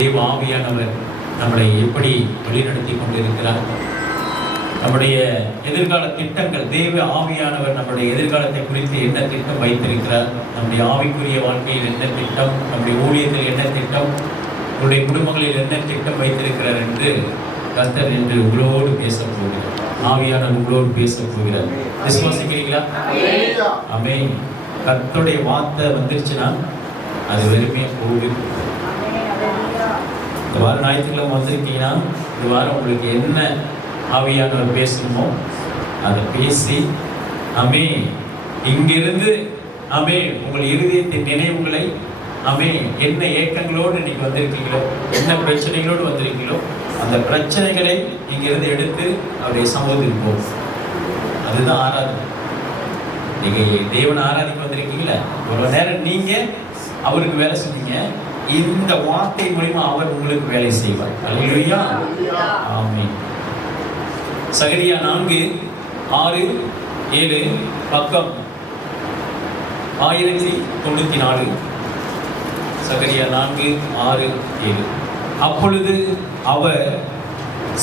தேவ ஆவியானவர் நம்மளை எப்படி வழிநடத்தி கொண்டிருக்கிறார். நம்முடைய எதிர்கால திட்டங்கள், தேவ ஆவியானவர் நம்முடைய எதிர்காலத்தை குறித்து என்ன திட்டம் வைத்திருக்கிறார், நம்முடைய ஆவிக்குரிய வாழ்க்கையில் என்ன திட்டம், நம்முடைய ஊழியத்தில் என்ன திட்டம், நம்முடைய குடும்பங்களில் என்ன திட்டம் வைத்திருக்கிறார் என்று கர்த்தர் என்று உங்களோடு பேச போகிறார். ஆவியானவர் உங்களோடு பேச போகிறார். விசுவாசிக்கிறீங்களா? ஆமென். கர்த்தருடைய வார்த்தை வந்துருச்சுன்னா அது வெறுமையா போகுது. இந்த வாரம் ஞாயிற்றுக்கிழமை வந்திருக்கீங்கன்னா இந்த வாரம் உங்களுக்கு என்ன ஆவியானவர் பேசணுமோ அதை பேசி இங்கிருந்து உங்கள் இருதயத்தின் நினைவுகளை என்ன ஏக்கங்களோடு இன்னைக்கு வந்திருக்கீங்களோ, என்ன பிரச்சனைகளோடு வந்திருக்கீங்களோ அந்த பிரச்சனைகளை இங்கிருந்து எடுத்து அவருடைய சமூகத்துக்கு போகும். அதுதான் ஆராதனை. நீங்க தேவனை ஆராதிக்க வந்திருக்கீங்களா, ஒரு நேரம் நீங்க அவருக்கு வேலை செஞ்சீங்க, இந்த வார்த்தை மூலமா அவர் உங்களுக்கு வேலை செய்வார். அல்லேலூயா, ஆமென். சகரியா 4:6-7 பக்கம் 1094. சகரியா 4:6-7. அப்பொழுது அவர்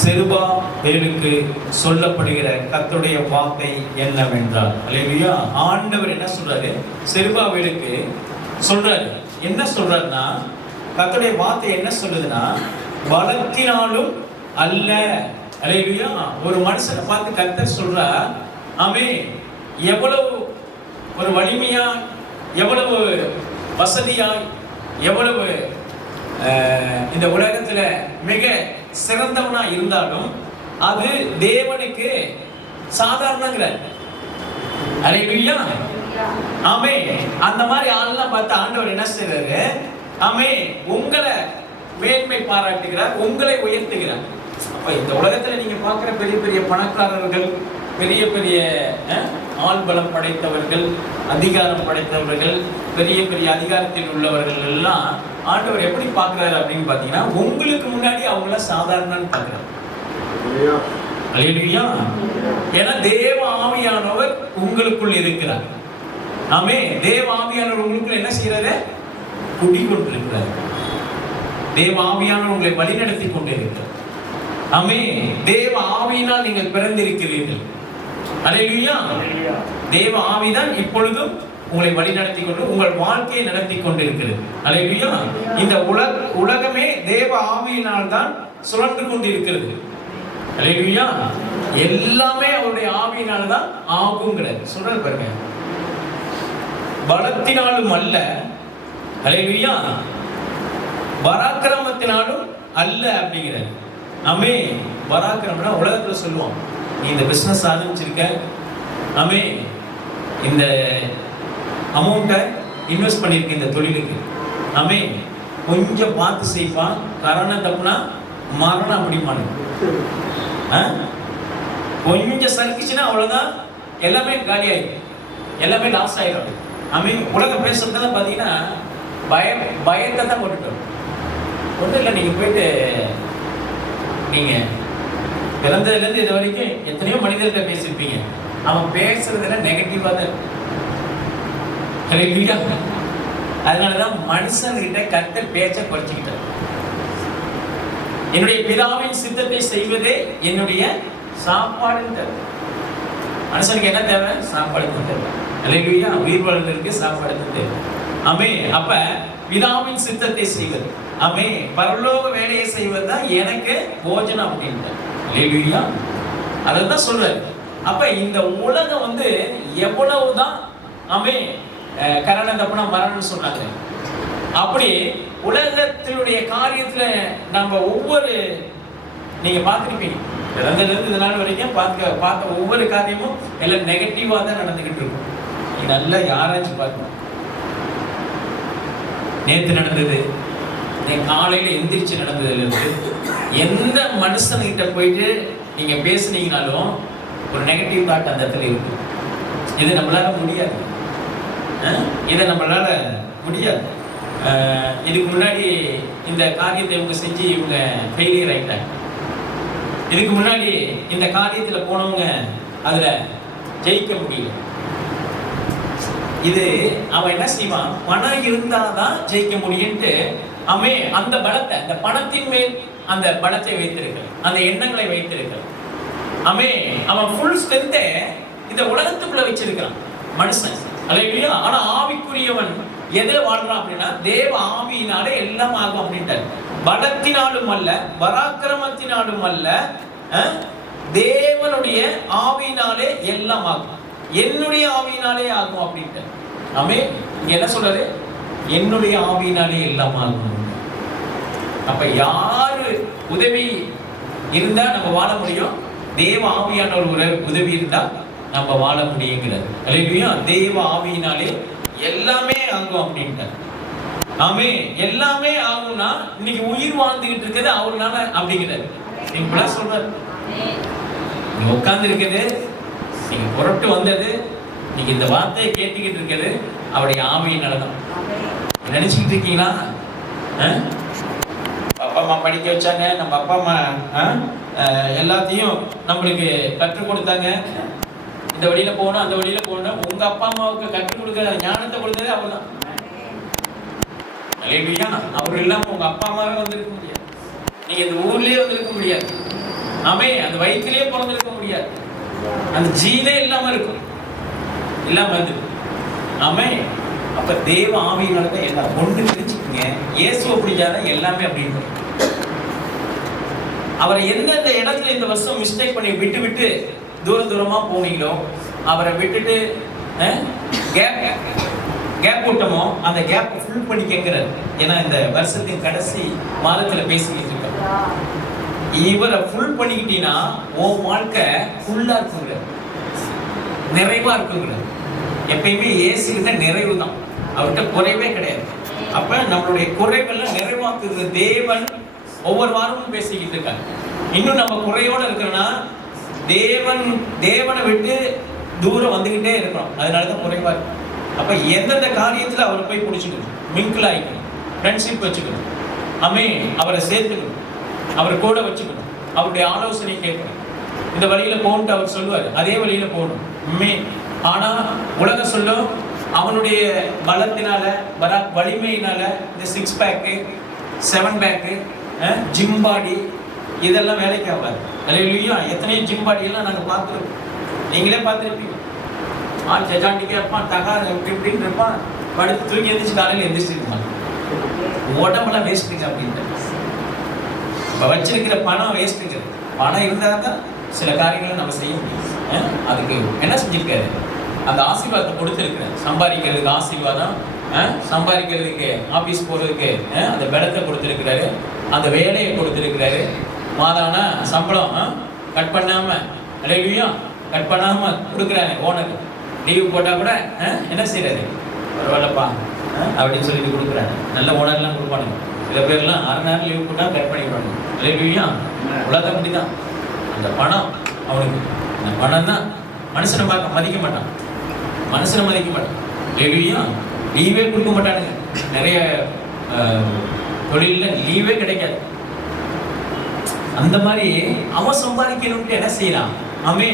செருபாபேலுக்கு சொல்லப்படுகிற கர்த்தருடைய வார்த்தை என்னவென்றால், அல்லேலூயா, ஆண்டவர் என்ன சொல்றாரு, செருபாபேலுக்கு சொல்றாரு. என்ன சொல்றாருன்னா, கர்த்தருடைய வார்த்தை என்ன சொல்லுதுன்னா, பலத்தினாலும் அல்ல. அல்லேலூயா. ஒரு மனுஷனை பார்த்து கர்த்தர் சொல்றார், எவ்வளவு ஒரு வலிமையா, எவ்வளவு வசதியாய், எவ்வளவு இந்த உலகத்துல மிக சிறந்தவனா இருந்தாலும் அது தேவனுக்கு சாதாரணங்கிறார். அல்லேலூயா, ஆமென். அந்த மாதிரி ஆளெல்லாம் பார்த்து ஆண்டவர் என்ன செய்றாரு, உங்களை மேன்மை பாராட்டுகிறார், உங்களை உயர்த்துகிறார். அப்ப இந்த உலகத்துல நீங்க பார்க்கிற பெரிய பெரிய பணக்காரர்கள், பெரிய பெரிய ஆள்பலம் படைத்தவர்கள், அதிகாரம் படைத்தவர்கள், பெரிய பெரிய அதிகாரத்தில் உள்ளவர்கள் எல்லாம் ஆண்டவர் எப்படி பார்க்கிறாரு அப்படின்னு பாத்தீங்கன்னா, உங்களுக்கு முன்னாடி அவங்கள சாதாரணன்னு பார்க்கிறார். அல்லேலூயா. ஏன்னா தேவ ஆவியானவர் உங்களுக்குள் இருக்கிறார். தேவ ஆவியானவர் உங்களுக்குள் என்ன செய்யறாரு, குடிக்கொண்டிருக்கிறார். தேவ ஆவியானவர் உங்களை வழிநடத்தி கொண்டிருக்கிறார். தேவ ஆவியினால் நீங்கள் பிறந்திருக்கிறீர்கள். அல்லேலூயா. தேவ ஆவிதான் இப்பொழுதும் உங்களை வழிநடத்தி கொண்டு உங்கள் வாழ்க்கையை நடத்தி கொண்டிருக்கிறது. அல்லேலூயா. இந்த உலகமே தேவ ஆவியினால் தான் சுழன்று கொண்டிருக்கிறது. அல்லேலூயா. எல்லாமே அவருடைய ஆவியினால் தான் ஆகுங்கிறது சொல்றாரு பாருங்க. பலத்தினாலும் அல்ல, அல்லேலூயா, பராக்கிரமத்தினாலும் அல்ல அப்படிங்கிறார். பராக்கிரமம்னா உலகத்துல சொல்லுவோம், நீ இந்த பிசினஸ் ஆரம்பிச்சிருக்க, இந்த அமௌண்ட்டை இன்வெஸ்ட் பண்ணிருக்க இந்த தொழிலுக்கு, கொஞ்சம் பார்த்து செய்வான், காரணம் தப்புனா மரணம் அப்படிமானு, கொஞ்சம் சறுக்குச்சுன்னா அவ்வளவுதான், எல்லாமே காலி ஆயிடும், எல்லாமே லாஸ் ஆயிடும். உலகம் பேசுறதுனால பாத்தீங்கன்னா பயத்தை தான் போட்டுட்டோம். ஒன்றும் இல்லை, நீங்க போயிட்டு நீங்க பிறந்ததுல இருந்து இது வரைக்கும் எத்தனையோ மனிதர்கிட்ட பேசியிருப்பீங்க, அவன் பேசுறதுல நெகட்டிவா தான். அதனாலதான் மனுஷன்கிட்ட கர்த்தர் பேச்ச குறைச்சிக்கிட்டார். என்னுடைய பிதாவின் சித்தத்தை செய்வதே என்னுடைய சாப்பாடு. மனுஷனுக்கு என்ன தேவை, சாப்பாடு தேவை. அல்லேலூயா. உயிர் வாழ்வதற்கு சாப்பாடு தேவை. அப்ப பிதாவின் சித்தத்தை செய்வது, பரலோக வேலையை செய்வதுதான் எனக்கு போஜனம் அப்படின்ட்டு. அல்லேலூயா. அதான் சொல்றாரு. அப்ப இந்த உலகம் எவ்வளவுதான் கரணம் தப்புனா மரணம் சொன்னாங்க. அப்படி உலகத்தினுடைய காரியத்துல நம்ம ஒவ்வொரு, நீங்க பார்த்திருப்பீங்க, இறந்ததுலேருந்து இது நாள் வரைக்கும் பார்த்த ஒவ்வொரு காரியமும் எல்லாம் நெகட்டிவா தான் நடந்துகிட்டு இருக்கும். நீங்க நல்லா யாராச்சும் பார்க்கணும். நேற்று நடந்தது, காலையில எந்திரிச்சு நடந்ததுல இருந்து எந்த மனுஷன்கிட்ட போயிட்டு நீங்க பேசுனீங்கனாலும் ஒரு நெகட்டிவ் தாட் அந்த இடத்துல இருக்கு. இது நம்மளால முடியாது, இதை நம்மளால முடியாது. இதுக்கு முன்னாடி இந்த காரியத்தை இவங்க செஞ்சு இவங்க ஃபெயிலியர் ஆயிட்டாங்க. இதுக்கு முன்னாடி இந்த காரியத்துல போனவங்க அதுல ஜெயிக்க முடியல. இது அவன் என்ன செய்வான், பணம் இருந்தாதான் ஜெயிக்க முடியும்ட்டு ஆமே, அந்த பலத்தை, அந்த பணத்தின் மேல் அந்த பலத்தை வைத்திருக்கிறார், அந்த எண்ணங்களை வைத்திருக்கிறார். ஆமே, அவன் ஃபுல் ஸ்ட்ரென்த்தை இந்த உலகத்துக்குள்ள வச்சிருக்கிறான் மனுஷன். அல்லேலூயா. ஆனா ஆவிக்குரியவன் எதுல வாழ்றான் அப்படின்னா, தேவ ஆவியினாலே எல்லாம் ஆகும் அப்படின்ட்டார். பலத்தினாலும் அல்ல, பராக்கிரமத்தினாலும் அல்ல, தேவனுடைய ஆவியினாலே எல்லாம் ஆகும், என்னுடைய ஆவியினாலே ஆகும் அப்படின்ட்டார். ஆமே, இங்க என்ன சொல்றாரு? என்னுடைய ஆவியினாலே எல்லாம் ஆகும். அப்ப யாரு உதவி இருந்தா நம்ம வாழ முடியும்? தேவ ஆவியான ஒரு உதவி இருந்தா நம்ம வாழ முடியுங்கிறது. அல்லேலூயா. தேவ ஆவியினாலே எல்லாமே ஆகும் அப்படின்ட்டார். ஆமே, எல்லாமே ஆகும்னா இன்னைக்கு உயிர் வாழ்ந்துகிட்டு இருக்கிறது அவர்னால அப்படிங்கிறாரு. சிம்பிளா சொல்றாரு. நீங்க உட்கார்ந்து இருக்குது, நீங்க புறட்டு வந்தது, நீங்க இந்த வார்த்தையை கேட்டுக்கிட்டு இருக்கிறது அவருடைய ஆவியினாலதான். நினைச்சுக்கிட்டு இருக்கீங்களா? அப்பா அம்மா படிக்க வச்சாங்க, நம்ம அப்பா அம்மா எல்லாத்தையும் நம்மளுக்கு கற்றுக் கொடுத்தாங்க, இந்த வழியில போகணும் அந்த வழியில போகணும். உங்க அப்பா அம்மாவுக்கு கற்றுக் கொடுக்கிற ஞானத்தை கொடுத்ததே அவர் தான். அல்லேலூயா. அவர் இல்லாம உங்க அப்பா அம்மாவே வந்திருக்க முடியாது, நீங்க இந்த ஊர்லயே வந்திருக்க முடியாது. ஆமே, அந்த வயிற்றிலேயே பிறந்திருக்க முடியாது, அந்த ஜீனே இல்லாம இருக்கும், இல்லாம வந்து. ஆமே, அப்ப தேவ ஆவியினால எல்லாம் ஒன்று தெரிஞ்சுக்கங்க. இயேசுவை பிடிச்சாதான் எல்லாமே அப்படின்னு. அவரை எந்தெந்த இடத்துல இந்த வருஷம் மிஸ்டேக் பண்ணி விட்டு விட்டு தூரமா போனீங்களோ, அவரை விட்டுட்டு கேப் விட்டமோ, அந்த கேப் ஃபுல் பண்ணி கேட்கிறாரு. ஏன்னா இந்த வருஷத்தின் கடைசி மாதத்துல பேசிக்கிட்டு இருக்கோம். இவரை ஃபுல் பண்ணிக்கிட்டீங்கன்னா உன் வாழ்க்கை ஃபுல்லா இருக்குங்க, நிறைவா இருக்குங்க. எப்பயுமே இயேசுகிட்ட நிறைவு தான், அவர்கிட்ட குறைவே கிடையாது. அப்ப நம்மளுடைய குறைவெல்லாம் நிறைவாக்குற தேவன் ஒவ்வொரு வாரமும் பேசிக்கிட்டு இருக்காங்க. இன்னும் நம்ம குறையோட இருக்கிறோம்னா தேவனை விட்டு தூரம் வந்துகிட்டே இருக்கிறோம், அதனாலதான் குறைவா இருக்கு. அப்ப எந்தெந்த காரியத்துல அவரை போய் பிடிச்சிக்கணும், மிங்கிள் ஆயிக்கணும், ஃப்ரெண்ட்ஷிப் வச்சுக்கணும். ஆமே, அவரை சேர்த்துக்கணும், அவரை கூட வச்சுக்கணும், அவருடைய ஆலோசனை கேட்கணும். இந்த வழியில போகணுட்டு அவர் சொல்லுவார், அதே வழியில போகணும். ஆனா உலகம் சொல்லும் அவனுடைய பலத்தினால, வலிமையினால இந்த 6 பேக்கு 7 பேக்கு ஜிம் பாடி இதெல்லாம் வேலைக்கு ஆகாது. அல்லேலூயா. எத்தனையோ ஜிம் பாடி எல்லாம் நாங்கள் பார்த்துருக்கோம், நீங்களே பார்த்துருப்பீங்க. ஜஜாண்டிக்கே இருப்பான், தகா இப்படின்னு இருப்பான், படுத்து தூக்கி எழுந்திரிச்சு காலையில் எழுந்திரிச்சிருப்பாங்க. உடம்பெல்லாம் வேஸ்ட்டுங்க அப்படின்ட்டு. இப்போ வச்சிருக்கிற பணம் வேஸ்ட்டுங்க. பணம் இருந்தால் தான் சில காரியங்களை நம்ம செய்ய முடியும். அதுக்கு என்ன செஞ்சிருக்காரு? அந்த ஆசீர்வாதத்தை கொடுத்துருக்குறேன். சம்பாதிக்கிறதுக்கு ஆசீர்வாதம், சம்பாதிக்கிறதுக்கு ஆஃபீஸ் போகிறதுக்கு அந்த பலத்தை கொடுத்துருக்கிறாரு, அந்த வேலையை கொடுத்துருக்கிறாரு. மாதானா சம்பளம் கட் பண்ணாமல், அல்லேலூயா, கட் பண்ணாமல் கொடுக்குறாரு. ஓனர் லீவு போட்டால் கூட என்ன செய்யறாரு? பரவாயில்லப்பா அப்படின்னு சொல்லிட்டு கொடுக்குறாரு. நல்ல ஓனர்லாம் கொடுப்பானுங்க. சில பேர்லாம் 6 நேரம் லீவு போட்டால் கட் பண்ணிடுவாங்க. அல்லேலூயா. உலகம் அப்படி தான். அந்த பணம் அவனுக்கு, அந்த பணம் தான் மனுஷனை மதிக்க மாட்டான், மனுஷனை மதிக்க மாட்டான். அல்லேலூயா. லீவே கொடுக்க மாட்டானுங்க. நிறைய தொழிலில் லீவே கிடைக்காது. அந்த மாதிரி அவன் சம்பாதிக்கணும்ட்டு என்ன செய்யறான்? ஆமே,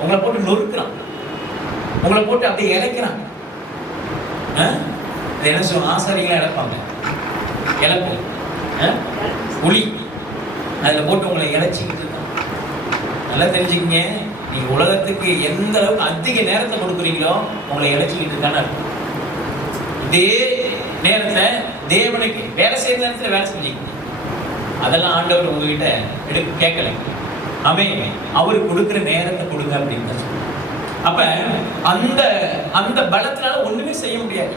உங்களை போட்டு நொறுக்கிறான், உங்களை போட்டு அப்படியே இழைக்கிறான். என்ன சொல்லுவோம்? ஆசாரிகளை இழப்பாங்க, இழப்பு புலி அதில் போட்டு உங்களை இழைச்சிக்கிட்டு இருக்கான். நல்லா தெரிஞ்சுக்கங்க, நீங்க உலகத்துக்கு எந்த அளவுக்கு அதிக நேரத்தை கொடுக்குறீங்களோ உங்களை இழைச்சிக்கிட்டு இருக்கான்னு இருக்கும். இதே நேரத்தை தேவனுக்கு வேலை செய்யற நேரத்தில் வேலை செஞ்சுக்கணும். அதெல்லாம் ஆண்டவர் உங்ககிட்ட கேட்கல. ஆமே, அவரு கொடுக்குற நேரத்தை கொடுங்க அப்படின்னு சொல்லுங்க. அப்ப அந்த அந்த பலத்தினால ஒண்ணுமே செய்ய முடியாது,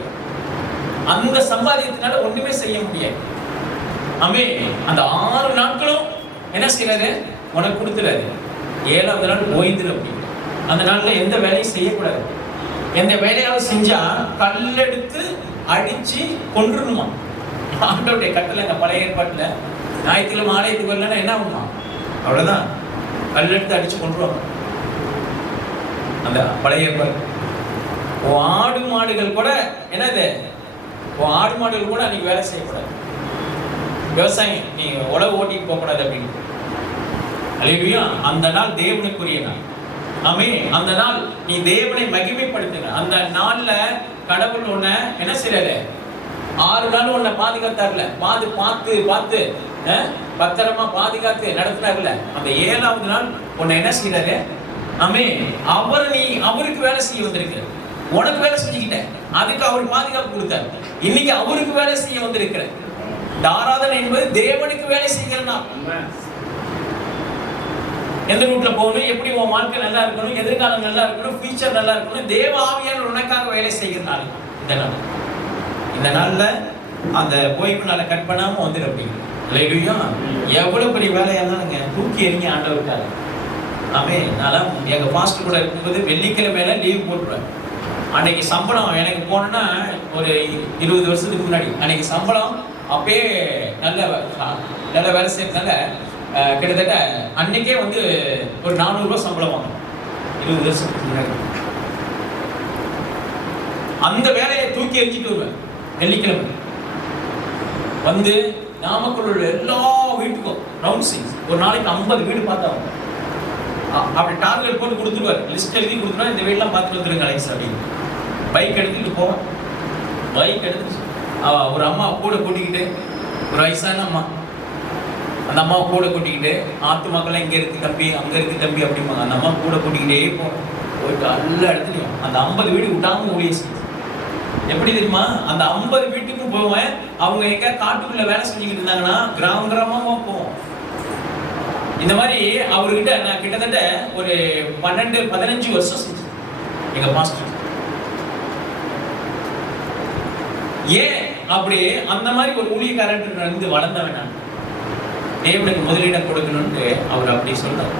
அந்த சம்பாதியத்தினால ஒண்ணுமே செய்ய முடியாது. ஆமே, அந்த 6 நாட்களும் என்ன செய்யறாரு? உனக்கு கொடுத்துறாரு. 7ஆவது நாள் ஓய்ந்துரு அப்படின்னு. அந்த நாள்ல எந்த வேலையும் செய்யக்கூடாது. எந்த வேலையாவது செஞ்சா கல்லெடுத்து அடிச்சு கொன்றுணுமா. ஆண்டவருடைய கட்டளை இந்த பழைய ஏற்பாட்டுல. ஞாயிற்றுக்கிழமை ஆலயத்துக்கு வரலன்னா என்ன ஆகுமா? அவ்வளவுதான், கல்லெடுத்து அடிச்சு கொன்றுவாங்க. அந்த பழைய ஏற்பாடு. ஆடு மாடுகள் கூட என்னது? ஆடு மாடுகள் கூட அன்னைக்கு வேலை செய்யக்கூடாது. விவசாயம் நீ உழவு ஓட்டிட்டு போகக்கூடாது அப்படின்னு. அல்லேலூயா. அந்த நாள் தேவனுக்குரிய நாள். ஆமே, அந்த நாள் நீ தேவனை மகிமைப்படுத்துங்க. அந்த நாள்ல கடவுள் உன்னை என்ன செய்யறாரு? 6 நாள் உன்னை பாதுகாத்தார்ல, பார்த்து பத்திரமா பாதுகாத்து நடத்தினார்ல, அந்த 7வது நாள் உன்னை என்ன செய்யறாரு? அவருக்கு வேலை செய்ய வந்திருக்கிற, உனக்கு வேலை செஞ்சுக்கிட்ட, அதுக்கு அவர் பாதுகாப்பு கொடுத்தார். இன்னைக்கு அவருக்கு வேலை செய்ய வந்திருக்கிற. ஆராதனை என்பது தேவனுக்கு வேலை செய்கிறனா. எந்த ரூட்ல போகணும், எப்படி உன் வாழ்க்கை நல்லா இருக்கணும், எதிர்காலம் நல்லா இருக்கணும், ஃபியூச்சர் நல்லா இருக்கணும், தேவ ஆவியானவர் உனக்காக வேலை செய்கிறனால இந்த நாள்ல அந்த ஓய்வு நாளை கட் பண்ணாம வந்துடும். அப்படிங்க எவ்வளவு பெரிய வேலையா இருந்தாலுங்க தூக்கி எறிங்க ஆண்டவருக்காக. நான் எங்க பாஸ்டர் கூட இருக்கும்போது வெள்ளிக்கிழமையில லீவ் போட்டுருவேன். அன்னைக்கு சம்பளம் எனக்கு போனோன்னா ஒரு 20 வருஷத்துக்கு முன்னாடி அன்னைக்கு சம்பளம் அப்பயே நல்ல வேலை செய்யறதுனால கிட்டத்தட்ட அன்னைக்கே வந்து ஒரு 400 ரூபாய் சம்பளம் வாங்கணும். 20 வருஷத்துக்கு முன்னாடி அந்த வேலையை தூக்கி எரிஞ்சிட்டு வருவேன். வெள்ளிக்கிழமை வந்து நாமக்கல் உள்ள எல்லா வீட்டுக்கும் ரவுண்ட்ஸிங், ஒரு நாளைக்கு 50 வீடு பார்த்தா அப்படி டார்கெட் போட்டு கொடுத்துருவாரு. லிஸ்ட் எழுதி கொடுத்துருவா, இந்த வீடெல்லாம் பார்த்துட்டு வந்துருங்க அலைஸ் அப்படின்னு. பைக் எடுத்துட்டு போவேன். பைக் எடுத்து ஒரு அம்மா கூட கூட்டிக்கிட்டு, ஒரு வயசான அம்மா, அந்த அம்மாவை கூட கூட்டிக்கிட்டு, ஆத்து மக்கள்லாம் இங்கே இருக்கு தம்பி, அங்கே இருக்கு தம்பி அப்படிம்பாங்க. அந்த அம்மா கூட கூட்டிக்கிட்டே போவேன். போயிட்டு எல்லா இடத்துலையும் அந்த 50 வீடு விட்டாமல் ஊழியம் செய்யும். எப்படி தெரியுமா? அந்த 50 வீட்டுக்கும் போவேன். அவங்க எங்க காட்டுக்குள்ள வேலை செஞ்சுக்கிட்டு இருந்தாங்கன்னா கிராமமா போவோம். இந்த மாதிரி அவர்கிட்ட நான் கிட்டத்தட்ட ஒரு 12-15 வருஷம் செஞ்சேன் எங்க பாஸ்டர். ஏன் அப்படி அந்த மாதிரி ஒரு ஊழியக்காரன் இருந்து வளர்ந்தவன் நான். தேவனுக்கு முதலிடம் கொடுக்கணும்னு அவர் அப்படி சொல்றாரு.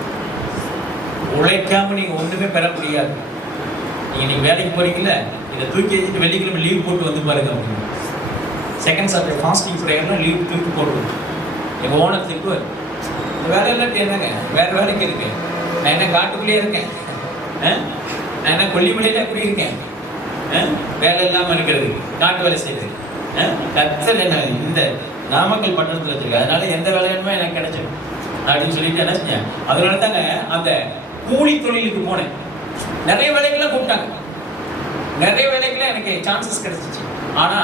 உழைக்காம நீங்க ஒண்ணுமே பெற முடியாது. நீங்க வேலைக்கு போறீங்கல்ல, இதை தூக்கி வச்சுட்டு வெள்ளிக்கிழமை லீவ் போட்டு வந்து பாருங்க அப்படின்னு. செகண்ட் சாட்டர்டே ஃபாஸ்டிங் ப்ரேயர்னா லீவ் தூக்கி போட்டு எங்க ஓனர் திட்டுவார். இந்த வேலை இல்லாட்டி என்னங்க, வேற வேலைக்கு இருக்கேன் நான், என்ன காட்டுக்குள்ளேயே இருக்கேன், நான் என்ன கொல்லிமலையில எப்படி இருக்கேன், வேலை இல்லாம இருக்கிறது, காட்டு வேலை செய்யறது. கத்தல் என்ன இந்த நாமக்கல் பட்டணத்துல வச்சிருக்க, அதனால எந்த வேலையுமே எனக்கு கிடைச்சிடும் அப்படின்னு சொல்லிட்டு என்ன செஞ்சேன். அதனால தாங்க அந்த கூலி தொழிலுக்கு போனேன். நிறைய வேலைகள்லாம் கூப்பிட்டாங்க, நிறைய வேலைகள்லாம் எனக்கு சான்சஸ் கிடைச்சிச்சு. ஆனா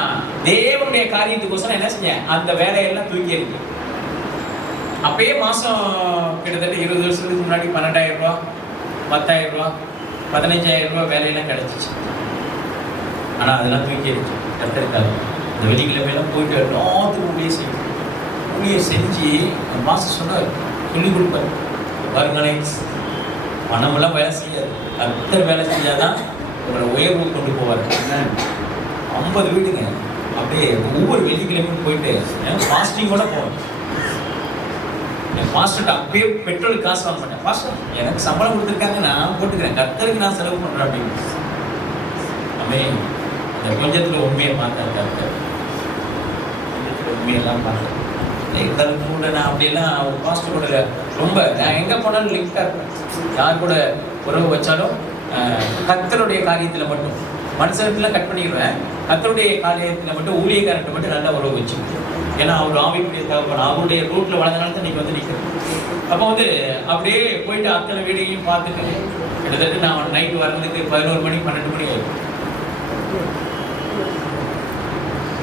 தேவனுடைய காரியத்துக்கோசரம் என்ன செஞ்சேன், அந்த வேலையெல்லாம் தூக்கி இருக்கு. அப்பயே மாசம் கிட்டத்தட்ட 20 வருஷத்துக்கு முன்னாடி 12,000 ரூபா, 10,000 ரூபா, 15,000 ரூபா வேலையெல்லாம் கிடைச்சிச்சு. ஆனா அதெல்லாம் தூக்கி இருக்கு. கத்தருக்காக இந்த வெள்ளிக்கிழமையெல்லாம் போயிட்டு எல்லாத்துக்கும் ஊழியம் செஞ்சு மாசம் சொன்னார், சொல்லிக் கொடுப்பார். பாருங்களேன், பணமெல்லாம் வேலை செய்யாது, கத்தர் வேலை செஞ்சாதான் உங்களை உயர்வு கொண்டு போவார். 50 வீடுங்க. அப்படியே ஒவ்வொரு வெள்ளிக்கிழமையும் போயிட்டு ஃபாஸ்டிங் கூட போவேன். என் பாஸ்டர்கிட்ட அப்பயே பெட்ரோல் காசு வாங்க மாட்டேன். பாஸ்டர் எனக்கு சம்பளம் கொடுத்துருக்காங்க, நான் போட்டுக்கிறேன், கத்தருக்கு நான் செலவு பண்ணுறேன் அப்படின்னு. அந்த கொஞ்சத்துல உண்மையை பார்த்தாரு, உண்மையெல்லாம் பார்த்தேன். கூட நான் அப்படியெல்லாம் பாஸ்டர் கூட ரொம்ப நான் எங்கே போனாலும் லிங்காக இருப்பேன். யார் கூட உறவு வச்சாலும் கத்தருடைய காரியத்தில் மட்டும், மனுஷத்துல கட் பண்ணிடுவேன். கத்தருடைய காரியத்தில் மட்டும் ஊழியக்காரர்கிட்ட மட்டும் நல்லா உறவு வச்சு. ஏன்னா அவர் ஆவிக்குரிய தகவல் அவருடைய ரூட்ல வளர்ந்தனால தான் நீங்க வந்து நிற்கிறேன். அப்போ வந்து அப்படியே போயிட்டு அத்தனை வீடையும் பார்த்துட்டு கிட்டத்தட்ட நான் நைட்டு வர்றதுக்கு 11 மணி 12 மணி ஆகும்.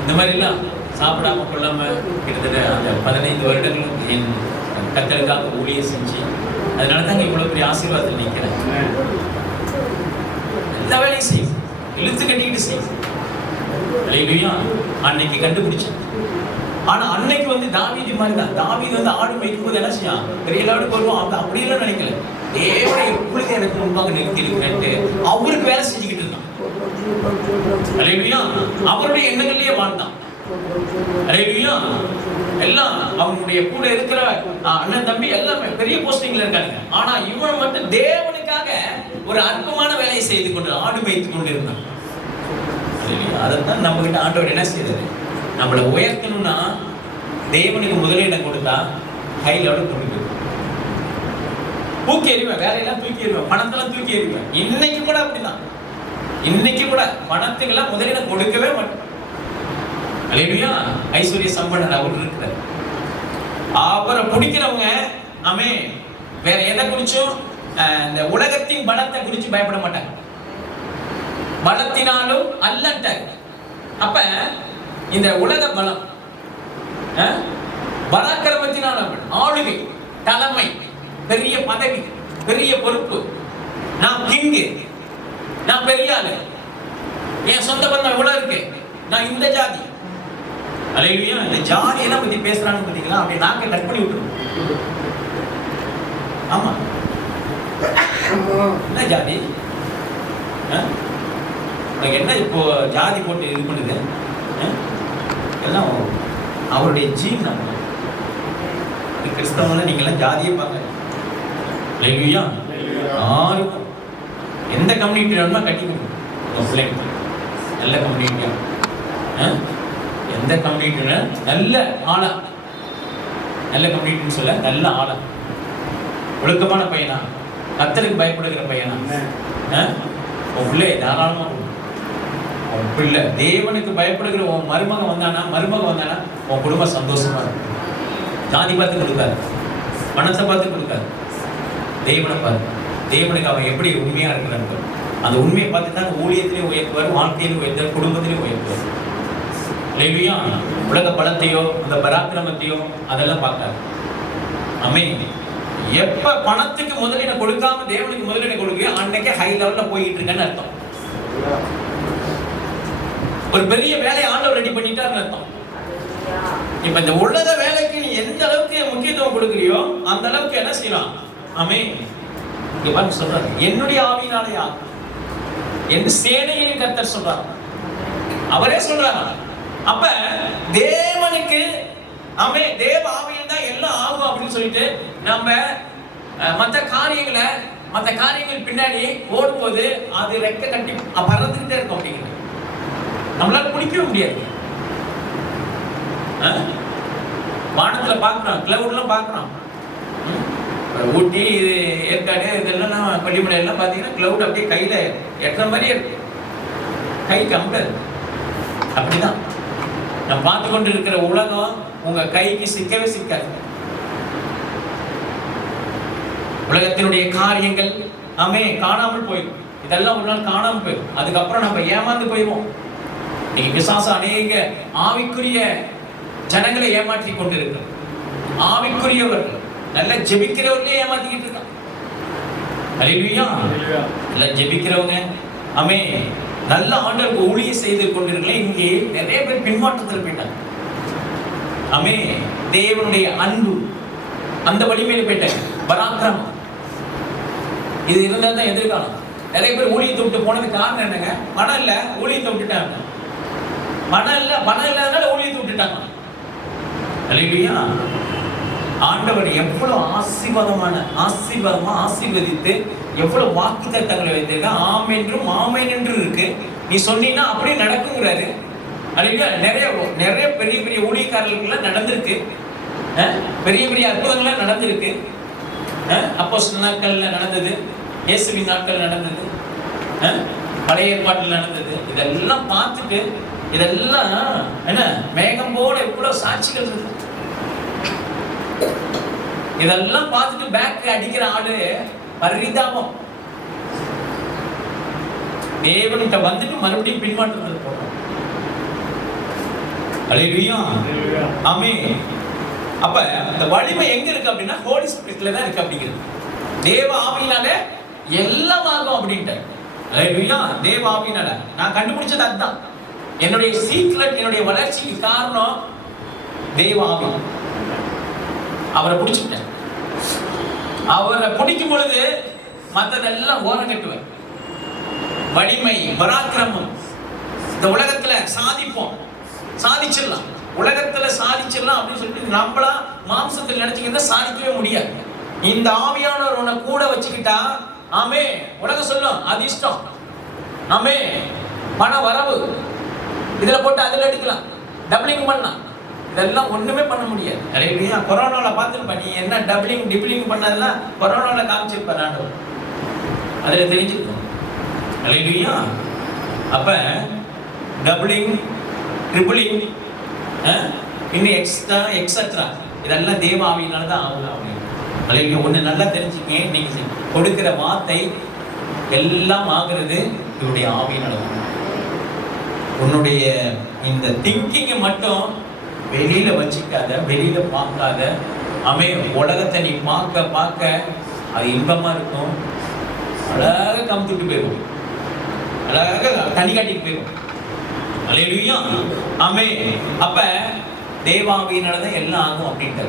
இந்த மாதிரிலாம் சாப்பிடாம கொள்ளாம கிட்டத்தட்ட அந்த 15 வருடங்களும் என் கத்தருக்காக ஊழியம் செஞ்சு, அதனால தாங்க இவ்வளவு பெரிய ஆசீர்வாதத்தில் நிற்கிறேன். எல்லா வேலையும் செய்யும், இழுத்து கட்டிக்கிட்டு செய்யும். அன்னைக்கு கண்டுபிடிச்சேன். ஆனா அன்னைக்கு வந்து தாவீது மாதிரி தான். தாவீது வந்து ஆடு மேய்க்கும் போது என்ன செய்யும், பெரிய ஆடு வருவோம் அப்படியெல்லாம் நினைக்கல. தேவனை எப்பொழுது எனக்கு முன்பாக நிறுத்தி இருக்கிறேன்ட்டு அவருக்கு வேலை செஞ்சுக்கிட்டு இருந்தான். அவருடைய எண்ணங்கள்லயே வாழ்ந்தான். எல்லாம் அவனுடைய கூட இருக்கிற அண்ணன் தம்பி எல்லாமே பெரிய போஸ்டிங்ல இருக்காங்க. ஆனா இவன் மட்டும் தேவனுக்காக ஒரு அற்புதமான வேலையை செய்து கொண்டு ஆடு மேய்த்து கொண்டு இருந்தான். அதைத்தான் நம்ம கிட்ட ஆண்டவர் என்ன செய்யறது, நம்மளை உயர்த்தணும்னா தேவனுக்கு முதலிடம் கொடுத்தா கையிலோட கொண்டு போய் தூக்கி எறிவேன். வேலையெல்லாம் தூக்கி எறிவேன், பணத்தெல்லாம் தூக்கி எறிவேன். இன்னைக்கு கூட அப்படிதான். இன்னைக்கு கூட பணத்துக்கெல்லாம் முதலிடம் கொடுக்கவே மாட்டேன். ஐஸ்வர்ய சம்பளர் அவர் இருக்கிறார். அவரை பிடிக்கிறவங்க வேற எதை குறிச்சும் இந்த உலகத்தின் பலத்தை குறிச்சு பயப்பட மாட்டாங்க. பலத்தினாலும் அல்லட்டாங்க. அப்ப இந்த உலக பலம், பராக்கிரமத்தினால ஆளுகை, தலைமை, பெரிய பதவி, பெரிய பொறுப்பு, நான் கிங்கு, நான் பெரிய ஆளு, என் சொந்த பந்தம் இவ்வளவு இருக்கு, நான் இந்த ஜாதி. அல்லேலூயா. இந்த ஜாதியெல்லாம் பத்தி பேசுறான்னு பாத்தீங்களா? அப்படி நாக்க கட் பண்ணி விட்டுரும். ஆமா, என்ன ஜாதி? என்ன இப்போ ஜாதி போட்டு இது பண்ணுது? எல்லாம் அவருடைய ஜீன். நம்ம கிறிஸ்தவங்கள நீங்களாம் ஜாதியே பார்க்க. அல்லேலூயா. யாருக்கும் எந்த கம்யூனிட்டி வேணுமா கட்டி கொடுக்கும் உங்க பிள்ளைங்க. நல்ல கம்யூனிட்டியா, எந்த கம்யூனிட்டி நல்ல ஆளா, நல்ல கம்யூனிட்டின்னு சொல்ல நல்ல ஆளா, ஒழுக்கமான பையனா, கர்த்தருக்கு பயப்படுகிற பையனா, உன் பிள்ளை தாராளமா உன் பிள்ளை தேவனுக்கு பயப்படுகிற உன் மருமகன் வந்தானா உன் குடும்பம் சந்தோஷமா இருக்கும். ஜாதி பார்த்து கொடுக்காது, பணத்தை பார்த்து கொடுக்காது, தேவனை பார்த்து. தேவனுக்கு அவன் எப்படி உண்மையா இருக்கிறான், அந்த உண்மையை பார்த்து தான் ஊழியத்திலையும் உயர்த்துவார், வாழ்க்கையிலும் உயர்த்துவார், குடும்பத்திலையும் உயர்த்துவார். அல்லேலூயா. உலக பலத்தையோ அந்த பராக்கிரமத்தையோ அதெல்லாம் பார்க்காது. ஆமென். எப்ப பணத்துக்கு முதலிட கொடுக்காம தேவனுக்கு முதலிட கொடுக்க அன்னைக்கு ஹை லெவல்ல போயிட்டு இருக்கேன்னு அர்த்தம். ஒரு பெரிய வேலையை ஆண்டவர் ரெடி பண்ணிட்டாருன்னு அர்த்தம். இப்ப இந்த உலக வேலைக்கு நீ எந்த அளவுக்கு முக்கியத்துவம் கொடுக்குறியோ அந்த அளவுக்கு என்ன செய்யலாம். ஆமென். இங்க பாருங்க சொல்றாரு, என்னுடைய ஆவியினாலயா என்று சேனையின் கர்த்தர் சொல்றார். அவரே சொல்றாரு. அப்ப தேவனுக்கு தேவ ஆவியில் தான் எல்லாம் ஆகும் அப்படின்னு சொல்லிட்டு நம்ம மற்ற காரியங்கள் பின்னாடி ஓடும்போது அது ரெக்க கட்டி பறந்துகிட்டே இருக்கும். அப்படிங்கிறது நம்மளால பிடிக்கவே முடியாது. வானத்துல பாக்குறோம், கிளவுட்லாம் பாக்குறோம். ஊட்டி, ஏற்காடு, இதெல்லாம் கொல்லிமலை எல்லாம் பாத்தீங்கன்னா கிளவுட் அப்படியே கையில எட்டுற மாதிரி இருக்கு, கைக்கு அம்பது. அப்படிதான் நம்ம பார்த்து கொண்டு இருக்கிற உலகம் உங்க கைக்கு சிக்கவே சிக்காது. உலகத்தினுடைய காரியங்கள் காணாமல் போயிடும். இதெல்லாம் ஒரு நாள் காணாமல் போயிடும். அதுக்கப்புறம் நம்ம ஏமாந்து போயிடுவோம். இன்னைக்கு பிசாசு அநேக ஆவிக்குரிய ஜனங்களை ஏமாற்றி கொண்டு இருக்கிறோம். ஆவிக்குரியவர்கள் நல்ல ஜெபிக்கிறவர்களே ஏமாத்திக்கிட்டு இருக்கான். அல்லேலூயா. நல்ல ஜெபிக்கிறவங்க நல்ல ஆண்டவருக்கு ஊழியம் செய்து கொண்டிருக்கல. இங்கே நிறைய பேர் பின்மாற்றத்தில் போயிட்டாங்க. தேவனுடைய அன்பு அந்த வலிமையில போயிட்டாங்க. பராக்கிரமம் இது இருந்தா தான் எதிர்காலம். நிறைய பேர் ஊழியத்தை விட்டு போனதுக்கு காரணம் என்னங்க? பணம் இல்ல, ஊழியத்தை விட்டுட்டாங்க. பணம் இல்லாதனால ஊழியத்தை விட்டுட்டாங்க. அல்லேலூயா. ஆண்டவர் எவ்வளவு ஆசீர்வாதமா ஆசீர்வதித்து எவ்வளவு வாக்குத்தத்தங்களை வைத்திருக்க. ஆமென்றும் ஆமென் என்று இருக்கு. நீ சொன்னீங்கன்னா அப்படியே நடக்குங்கிறாரு. அல்லேலூயா. நிறைய பெரிய பெரிய ஊழியக்காரர்களுக்கு நடந்திருக்கு. பெரிய பெரிய அற்புதங்கள்லாம் நடந்திருக்கு. அப்போஸ்தலர் நாட்கள்ல நடந்தது, இயேசுவின் நாட்கள் நடந்தது, பழைய ஏற்பாட்டில் நடந்தது. இதெல்லாம் பார்த்துட்டு இதெல்லாம் என்ன மேகம் போல எவ்வளவு சாட்சிகள் இருக்கு. இதெல்லாம் பார்த்துட்டு பேக் அடிக்கிற ஆளு பரிதாபம். தேவன்கிட்ட வந்துட்டு மறுபடியும் பின்மாற்றத்தில் போறோம். அல்லேலூயா. ஆமென். அப்ப அந்த வலிமை எங்க இருக்கு அப்படின்னா ஹோலி ஸ்பிரிட்ல தான் இருக்கு. அப்படிங்கிறது தேவ ஆவியினால எல்லாம் ஆகும் அப்படின்ட்டு. அல்லேலூயா. தேவ ஆவியினால நான் கண்டுபிடிச்சது அதுதான். என்னுடைய சீக்ரெட், என்னுடைய வளர்ச்சிக்கு காரணம் தேவ ஆவி. அவரை பிடிச்சிட்டேன். அவரை பிடிக்கும் பொழுது மற்றதெல்லாம் ஓரம் கட்டுவேன். வலிமை, பராக்கிரமம். இந்த உலகத்துல சாதிச்சிடலாம், உலகத்துல சாதிச்சிடலாம் அப்படின்னு சொல்லிட்டு நம்மளா மாம்சத்தில் நினைச்சுக்கிட்டா சாதிக்கவே முடியாது. இந்த ஆவியானவர் உன்னை கூட வச்சுக்கிட்டா உலகம் சொல்லும் அதிர்ஷ்டம், பண வரவு, இதுல போட்டு அதுல எடுக்கலாம், டபுளிங் பண்ணலாம். இதெல்லாம் ஒண்ணுமே பண்ண முடியாது. அல்லேலூயா. கொரோனால பார்த்துருப்ப நீ என்ன டிப்ளிங் பண்ணதெல்லாம் கொரோனால காமிச்சிருப்பார் ஆண்டவர். அதுல தெரிஞ்சிருக்கும். அல்லேலூயா. அப்ப டபுளிங், ட்ரிபிளிங், இன்னும் எக்ஸெட்ரா இதெல்லாம் தேவ ஆவியினால தான் ஆகும். அல்லேலூயா. ஒண்ணு நல்லா தெரிஞ்சுக்கங்க, நீங்க கொடுக்கிற வார்த்தை எல்லாம் ஆகிறது இவருடைய ஆவியினால. உன்னுடைய இந்த திங்கிங்கை மட்டும் வெளியில வச்சுக்காத, வெளியில பார்க்காத. உலகத்தை நீ பார்க்க பார்க்க அது இன்பமா இருக்கும். அழகாக கமுத்துட்டு போயிடும், அழகாக தண்ணி காட்டிட்டு போயிடும். அல்லேலூயா. அப்ப தேவாவியினாலதான் எல்லாம் ஆகும் அப்படின்ட்டு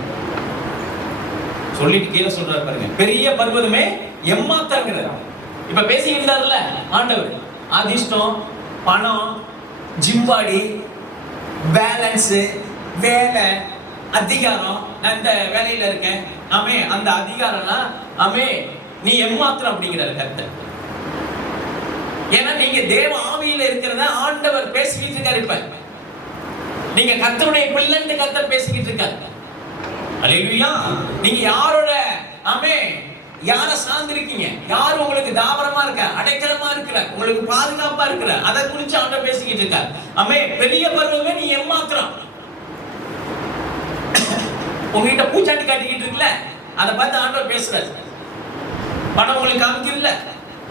சொல்லிட்டு கீழே சொல்றாரு பாருங்க. பெரிய பர்வதமே எம்மாத்தாங்கிறார். இப்ப பேசிக்கிட்டார்ல ஆண்டவர், அதிர்ஷ்டம், பணம், ஜிம்பாடி, பேலன்ஸ், வேலை, அதிகாரம். நான் இந்த வேலையில இருக்கேன், அந்த அதிகாரம்லாம் நீ எம்மாத்திரம் அப்படிங்கிறாரு கர்த்தர். ஏன்னா நீங்க தேவ ஆவியில இருக்கிறத ஆண்டவர் பேசிக்கிட்டு இருக்காரு. இப்ப நீங்க கர்த்தருடைய பிள்ளைன்னு கர்த்தர் பேசிக்கிட்டு இருக்காரு. அல்லேலூயா. நீங்க யாரோட யார சார்ந்திருக்கீங்க? யார் உங்களுக்கு தாவரமா இருக்க, அடைக்கலமா இருக்கிற, உங்களுக்கு பாதுகாப்பா இருக்கிற, அதை குறித்து ஆண்டவர் பேசிக்கிட்டு இருக்கார். பெரிய பருவமே நீ எம்மாத்திரம். உங்ககிட்ட பூச்சாண்டி காட்டிக்கிட்டு இருக்குல்ல, அதை பார்த்து ஆண்டவர் பேசுறாரு. பணம் உங்களுக்கு காமிக்கிறதுல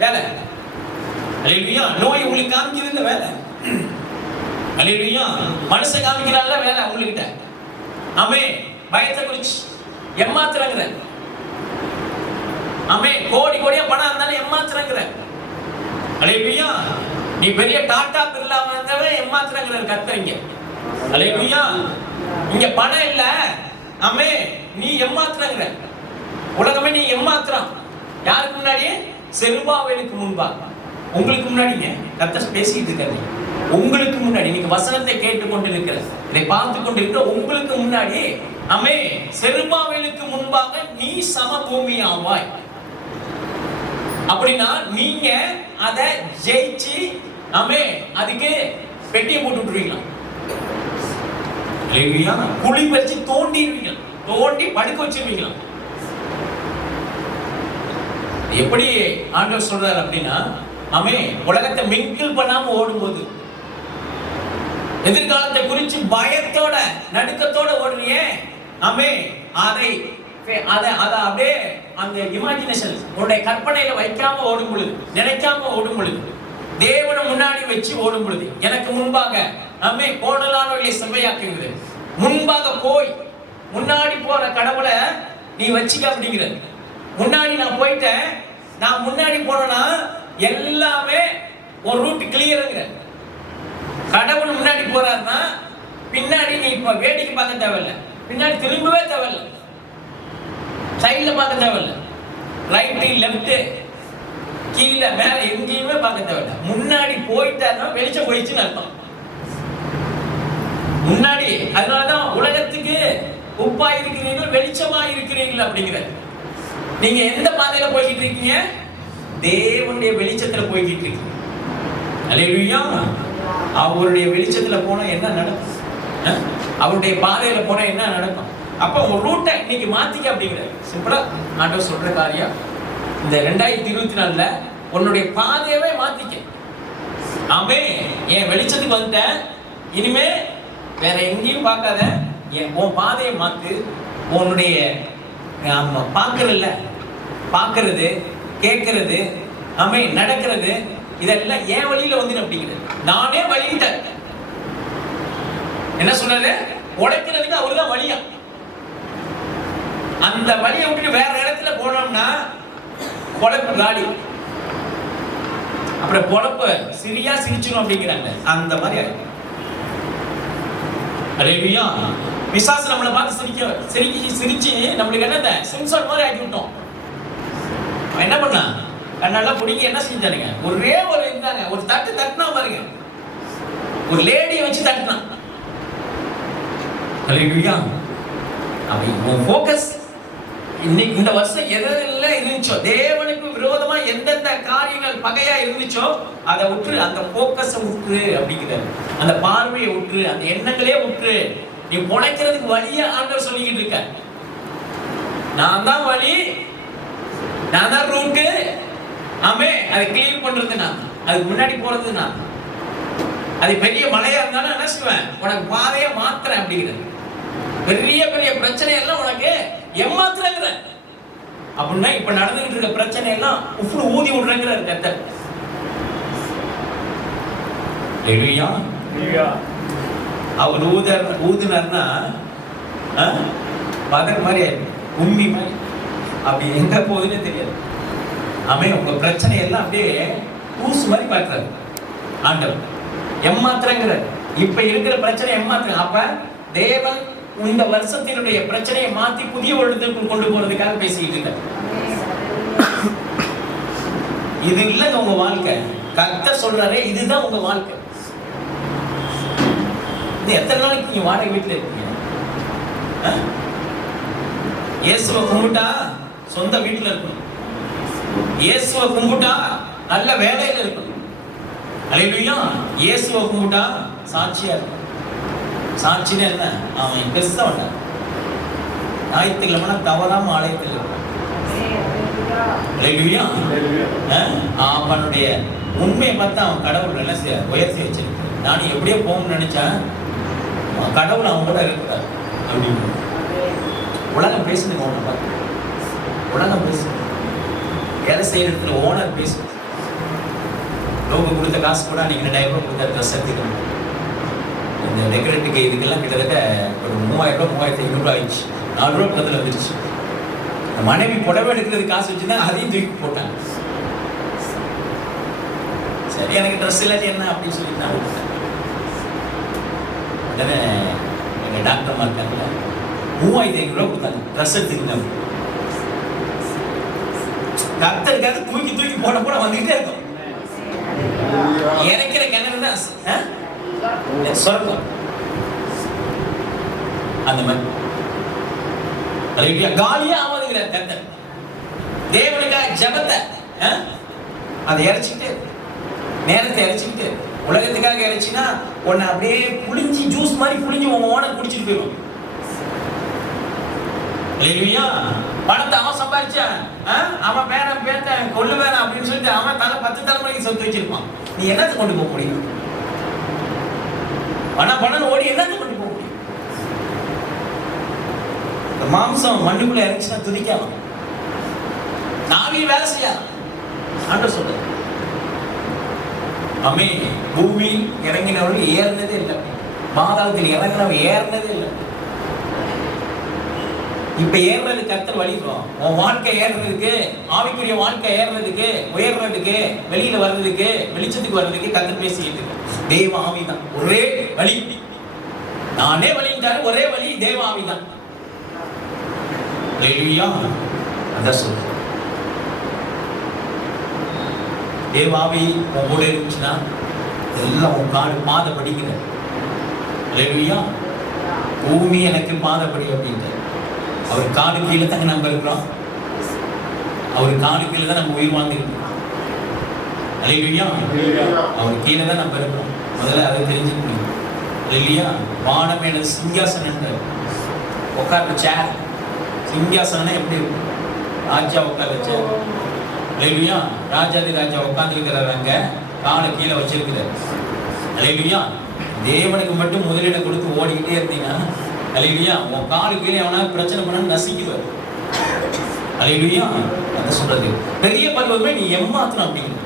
வேலை, அல்லேலூயா. நோய் உங்களுக்கு காமிக்கிறது வேலை, அல்லேலூயா. மனுஷன் காமிக்கிறான்ல வேலை உங்ககிட்ட. பயத்தை குறிச்சு எம்மாத்திரங்கிற. கோடி கோடியா பணம் இருந்தாலும் எம்மாத்திரங்கிற. அல்லேலூயா. நீ பெரிய டாடா பிர்லா வந்தவன் எம்மாத்திரங்கிற கர்த்தரிங்க. அல்லேலூயா. இங்க பணம் இல்ல, நீ எம்மாத்திரங்கிற. உலகமே நீ எம்மாத்திரம். யாருக்கு முன்னாடி? செருபாவேலுக்கு முன்பாக. உங்களுக்கு முன்னாடிங்க கர்த்தர் பேசிட்டு இருக்காரு. உங்களுக்கு முன்னாடி நீங்க வசனத்தை கேட்டுக்கொண்டு இருக்கிற, இதை பார்த்து கொண்டு இருக்கிற உங்களுக்கு முன்னாடி செருபாவேலுக்கு முன்பாக நீ சமபூமி ஆவாய். அப்படின்னா நீங்க அதை ஜெயிச்சு அதுக்கு பெட்டியை போட்டு விட்டுருவீங்களா? குழி வச்சு தோண்டிடுவீங்களா? தோண்டி படுக்க வச்சிருவீங்களா? எப்படி ஆண்டவர் சொல்றாரு அப்படின்னா, உலகத்தை மிங்கிள் பண்ணாம ஓடும்போது, எதிர்காலத்தை குறிச்சு பயத்தோட நடுக்கத்தோட ஓடுறியே, அதை அப்படியே அந்த இமேஜினேஷன் உன்னுடைய கற்பனையில வைக்காம ஓடும் பொழுது, நினைக்காம ஓடும் பொழுது, தேவனை முன்னாடி வச்சு ஓடும் பொழுது, எனக்கு முன்பாக கோடலானவர்களை செவ்வையாக்குகிறது. முன்பாக போய் முன்னாடி போற கடவுளை நீ வச்சுக்க அப்படிங்கிற. முன்னாடி நான் போயிட்டேன், நான் முன்னாடி போனேன்னா எல்லாமே ஒரு ரூட் கிளியருங்கிற. கடவுள் முன்னாடி போறாருன்னா பின்னாடி நீ இப்ப வேடிக்கை பார்க்க தேவையில்லை, பின்னாடி திரும்பவே தேவையில்லை, சைட்ல பார்க்க தேவையில்லை, ரைட்டு லெப்ட் கீழே மேல எங்கேயுமே பார்க்க தேவையில்லை. முன்னாடி போயிட்டாருன்னா வெளிச்சம் போயிடுச்சுன்னு அர்த்தம். முன்னாடி, அதனாலதான் உலகத்துக்கு உப்பா இருக்கிறீர்கள், வெளிச்சமா இருக்கிறீர்கள் அப்படிங்கிற. நீங்க எந்த பாதையில போய்கிட்டு இருக்கீங்க? தேவனுடைய வெளிச்சத்துல போய்கிட்டு இருக்கீங்க. அல்லேலூயா. அவருடைய வெளிச்சத்துல போனா என்ன நடக்கும்? அவருடைய பாதையில போனா என்ன நடக்கும்? அப்ப உங்க ரூட்டை இன்னைக்கு மாத்திக்க அப்படிங்கிற. சிம்பிளா ஆண்டவர் சொல்ற காரியம், இந்த 2024ல உன்னுடைய பாதையவே மாத்திக்க. என் வெளிச்சத்துக்கு வந்துட்டேன், இனிமே வேற எங்கேயும் பார்க்காத, உன் பாதையை மாத்து. உன்னுடைய பார்க்கறது, கேட்கறது, நடக்கிறது, இதெல்லாம் ஏன் வழியில வந்து அப்படிங்கிறது. நானே வழியிட்டேன். என்ன சொல்றது? உடைக்கிறதுக்கு அவருதான் வழியா. அந்த வழியை விட்டுட்டு வேற இடத்துல போனோம்னா பொழப்பு காலி. அப்புறம் பொழப்பு சிரியா சிரிச்சிடும் அப்படிங்கிறாங்க. அந்த மாதிரி அல்லேலூயா. பிசாசு நம்மளை பார்த்து சிரிச்சு நம்மளுக்கு என்ன சென்சார் மாதிரி ஆக்கி விட்டோம். என்ன பண்ணா? கண்ணெல்லாம் பிடிங்க என்ன செஞ்சானுங்க? ஒரே ஒரு இருந்தாங்க, ஒரு தட்டுனா பாருங்க, ஒரு லேடியை வச்சு தட்டுனா. அல்லேலூயா. அவன் ஃபோக்கஸ் இன்னைக்கு இந்த வருஷம் எதெல்லாம் இருந்துச்சோ, தேவனுக்கு விரோதமா எந்தெந்த காரியங்கள் பகையா இருந்துச்சோ அதை விட்டு, அந்த ஃபோக்கஸை விட்டு அப்படிங்கிறாரு. அந்த பார்வையை விட்டு, அந்த எண்ணங்களே விட்டு, நீ பொழைக்கிறதுக்கு வழியா ஆண்டவர் சொல்லிக்கிட்டு இருக்க. நான் தான் வழி, நான் தான் ரூட்டு. அதை கிளியர் பண்றது நான், அதுக்கு முன்னாடி போறது நான். அது பெரிய மலையா இருந்தாலும் என்ன செய்வேன்? உனக்கு பாதையை மாத்துறேன் அப்படிங்கிறது. பெரிய பெரிய பிரச்சனை எல்லாம் உனக்கு ஏமாத்துறங்கிற அப்படின்னா, இப்ப நடந்துகிட்டு இருக்க பிரச்சனை எல்லாம் ஊதி விடுறங்கிற கர்த்தர். அவர் ஊதுனார்னா பதர் மாதிரி உம்மி மாதிரி அப்படி எங்க போகுதுன்னு தெரியாது. ஆமென். உங்க பிரச்சனை எல்லாம் அப்படியே பூசு மாதிரி பார்க்கிறாரு ஆண்டவர். எம்மாத்திரங்கிற இப்ப இருக்கிற பிரச்சனை எம்மாத்திரம். அப்ப தேவன் இந்த வருஷத்தினுடைய பிரச்சனையை மாத்தி புதிய வருடத்திற்கு கொண்டு போறதுக்காக பேசிக்கிட்டு இருக்க. இது இல்லைங்க உங்க வாழ்க்கை. கர்த்தர் சொல்றாரே இதுதான் உங்க வாழ்க்கை. எத்தனை நாளைக்கு நீங்க வாடகை வீட்டுல இருக்கீங்க? இயேசுவை கும்பிட்டா சொந்த வீட்டுல இருக்கணும். இயேசுவை கும்பிட்டா நல்ல வேலையில இருக்கணும். அல்லேலூயா. இயேசுவை கும்பிட்டா சாட்சியா இருக்கணும். சாட்சின்னு என்ன? அவன் பெஸ்ட வந்தான். ஞாயிற்றுக்கிழமை தவறாம ஆலயத்தில் இருப்பான். அல்லேலூயா. அவனுடைய உண்மையை பார்த்தா அவன் கடவுள் என்ன செய்ய உயர்த்தி வச்சிருக்கு. நான் எப்படியோ போகணும்னு நினைச்சேன். கடவுள் அவங்க கூட இருக்கிறார் அப்படின்னு. உலகம் பேசுதுங்க. அவனை பார்த்து உலகம் பேசு. வேலை செய்யற இடத்துல ஓனர் பேசு. லோக கொடுத்த காசு கூட அன்னைக்கு 2000 ரூபாய் கொடுத்த ட்ரெஸ் எடுத்துக்கணும். இந்த டெக்கரேட்டுக்கு இதுக்கெல்லாம் கிட்டத்தட்ட ஒரு 3000 ரூபாய் 3500 ரூபாய் ஆயிடுச்சு. 4 ரூபாய் பக்கத்தில் வந்துடுச்சு. மனைவி புடவை எடுக்கிறது காசு வச்சுதான் அதையும் தூக்கி போட்டாங்க. சரி எனக்கு ட்ரெஸ் இல்லாட்டி என்ன அப்படின்னு சொல்லிட்டு நான் விட்டுட்டேன். உடனே எங்க டாக்டர்மா இருக்காங்கல்ல 3500 ரூபாய் கொடுத்தாங்க ட்ரெஸ் எடுத்துக்கிட்டாங்க. கர்த்தருக்காக தூக்கி தூக்கி போட போட வந்துகிட்டே இருக்கும். இறக்கிற கிணறு தான் சொர்க்கம். அந்த மாதிரி காலியா ஆகுதுங்கிற கர்த்தர் தேவனுக்காக ஜபத்தை அதை இறைச்சிக்கிட்டு நேரத்தை இறைச்சிக்கிட்டு உலகத்துக்காக இறைச்சினா உன்னை அப்படியே புளிஞ்சி ஜூஸ் மாதிரி புளிஞ்சி உன் ஓனர் குடிச்சிட்டு போயிடும். இல்லையா? பணத்தை அவன் சம்பாதிச்சான். அவன் பேரன் பேத்தன் கொள்ளு வேணாம் அப்படின்னு சொல்லிட்டு அவன் 10 தலைமுறைக்கு சொத்து வச்சிருப்பான். நீ என்னத்தை கொண்டு போக முடியும்? பணம் ஓடி என்னத்தை கொண்டு போக முடியும்? மாம்சம் மண்ணுக்குள்ள இறங்கிச்சுன்னா துதிக்கலாம். நாவி வேலை செய்யலாம். ஆண்டவர் சொல்ற அமே பூமி இறங்கினவர்கள் ஏறினதே இல்லை. பாதாளத்தில் இறங்கினவன் ஏறினதே இல்லை. இப்ப ஏறுறது கர்த்தர் வழிபோம். உன் வாழ்க்கை ஏறுறதுக்கு ஆவிக்குரிய வாழ்க்கை ஏறுறதுக்கு உயர்றதுக்கு வெளியில வர்றதுக்கு வெளிச்சத்துக்கு வர்றதுக்கு கர்த்தர் பேசிட்டு தேவ ஆவிதான் ஒரே வழி. நானே வழின்றாரு. ஒரே வழி தேவ ஆவிதான். அல்லேலூயா. அதான் சொல்றேன். தேவ ஆவி உன் கூட இருந்துச்சுன்னா எல்லாம் உன் காடு பாதை படிக்கிற. அல்லேலூயா. பூமி எனக்கு பாதைப்படி அப்படின்ட்டு அவர் காடு கீழே தாங்க நம்ம இருக்கிறோம். அவர் காடு கீழே தான் நம்ம உயிர் வாழ்ந்துருக்கோம். அல்லேலூயா. அவர் கீழே தான் நம்ம இருக்கிறோம். முதல்ல அதை தெரிஞ்சுக்கணும். அல்லேலூயா. வானம் எனது சிங்காசனம் உட்கார்ற சேர். சிங்காசனம் எப்படி இருக்கும்? ராஜா உட்கார்ற சேர். அல்லேலூயா. ராஜாதி ராஜா உட்கார்ந்துருக்கிறார். அங்க காலை கீழே வச்சிருக்கிறார். அல்லேலூயா. தேவனுக்கு மட்டும் முதலிடம் கொடுத்து ஓடிக்கிட்டே இருந்தீங்கன்னா அல்லேலூயா உன் காலு கீழே அவனா பிரச்சனை பண்ண நசிக்குவார். அல்லேலூயா. அத சொல்றது பெரிய பருவமே நீ ஏமாத்தணும் அப்படிங்கிற.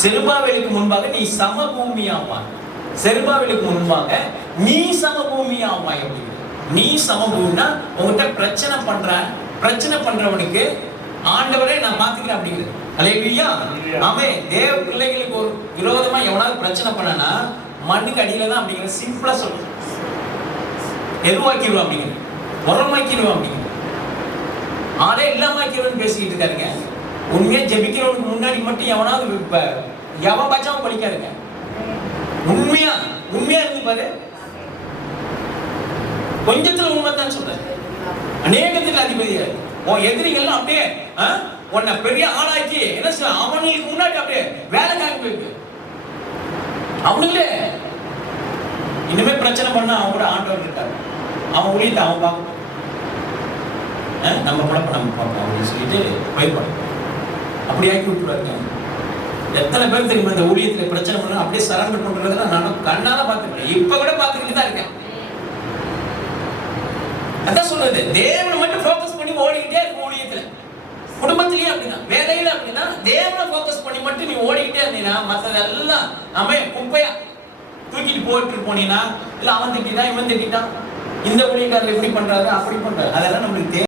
செருபாவேலுக்கு முன்பாக நீ சமபூமியாவாய். செருபாவேலுக்கு முன்பாக நீ சமபூமியாவாய் அப்படிங்கிற. நீ சமபூமினா உங்ககிட்ட பிரச்சனை பண்றவனுக்கு ஆண்டவரே நான் பாத்துக்கிறேன் அப்படிங்கிறது. அல்லேலூயா. ஆமே. தேவ பிள்ளைகளுக்கு ஒரு விரோதமா எவனாவது பிரச்சனை பண்ணனா மண்ணுக்கு அடியில தான் அப்படிங்கிற சிம்பிளா சொல்றேன். எதுவாக்கிடுவோம் அப்படிங்கிற உரமாக்கிடுவோம் அப்படிங்கிற ஆளே இல்லாமக்கிடுவோம் பேசிக்கிட்டு இருக்காருங்க. உண்மையா ஜெபிக்கிறவனுக்கு முன்னாடி மட்டும் எவனாவது எவன் பச்சாவும் படிக்காருங்க. உண்மையா இருந்து பாரு. கொஞ்சத்துல உண்மைதான் சொல்றேன். அநேகத்துக்கு அதிபதியா உன் எதிரிகள்லாம் அப்படியே உன்னை பெரிய ஆளாக்கி என்ன சொல்ல அவனுக்கு முன்னாடி அப்படியே வேலைக்காக போயிருக்கு. அவனுங்களே இனிமே பிரச்சனை பண்ண அவங்க கூட ஆண்டவர் இருக்காரு. அவன் ஊழியத்தை அவன் பார்க்கணும். நம்ம பழப்ப நம்ம பார்ப்போம் அப்படின்னு சொல்லிட்டு போயிருப்பாங்க. அப்படி ஆக்கி விட்டுருவாருங்க. எத்தனை பேர் தெரியுமா இந்த ஊழியத்துல பிரச்சனை பண்ண அப்படியே சரண்டர் பண்றதுல நான் கண்ணால பார்த்துருக்கேன். இப்ப கூட பார்த்துக்கிட்டு தான் இருக்கேன். அதான் சொல்றது தேவனை மட்டும் ஃபோக்கஸ் பண்ணி ஓடிக்கிட்டே இருக்கும். ஊழியத்துல குடும்பத்திலேயே அப்படின்னா வேலையில அப்படின்னா தேவனை ஃபோக்கஸ் பண்ணி மட்டும் நீ ஓடிக்கிட்டே இருந்தீங்கன்னா மற்றதெல்லாம் நம்ம குப்பையா தூக்கிட்டு போட்டு போனீங்கன்னா இல்ல அவன் திட்டான் இவன் திட்டான் இந்த ஊழியக்காரர் எப்படி பண்றாரு அப்படி பண்றாரு அதெல்லாம் நம்மளுக்கு